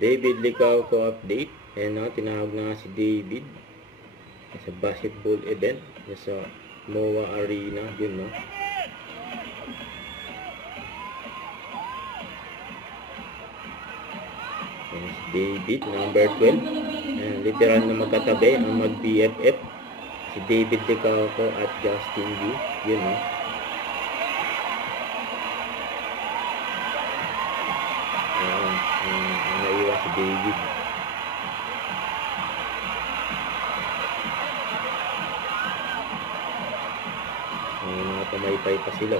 David Licauco update. Ayan na, tinawag na si David sa basketball event sa MOA Arena. Yun, no? Ayan, si David, number 12. Ayan, literal na magkatabi ang mag-BFF. Si David Licauco at Justin Yu. Yun, no? Naiwan si David. Mga pamaypay pa sila.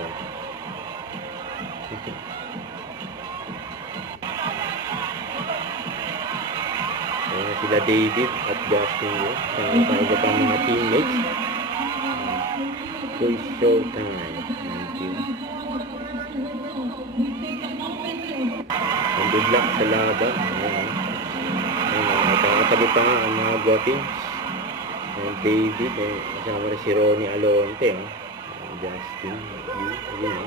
Ayan sila David at Justin Yu. Sa iba pang mga teammates. So it's showtime. Thank you. And good luck sa laban. Nakakatabi pa nga ang mga guwapings. David, kasama rin si Ronnie Alonte. Justin Yu. Yun,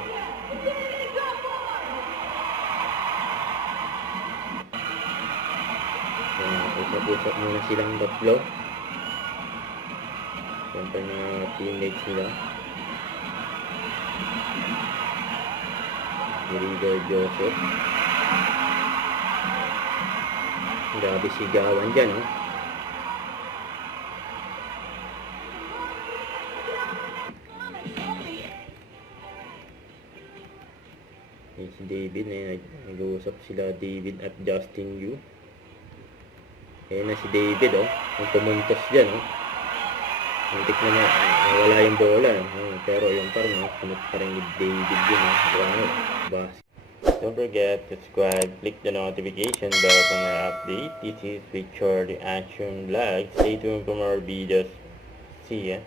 usap-usap muna silang tatlo. Siyempre na teammates nila. Rigor Joseph. Grabe sigawan dyan, oh. Si David, nag-uusap sila David at Justin Yu. Ayan na si David, oh. Yung pumuntos dyan, oh. Muntik na wala yung bola, pero yung parang, punot pa rin ni David yun, oh. Wow, bas. Don't forget to subscribe, click the notification bell for more update. This is Richard the Action Vlog. Stay tuned for more videos. See ya.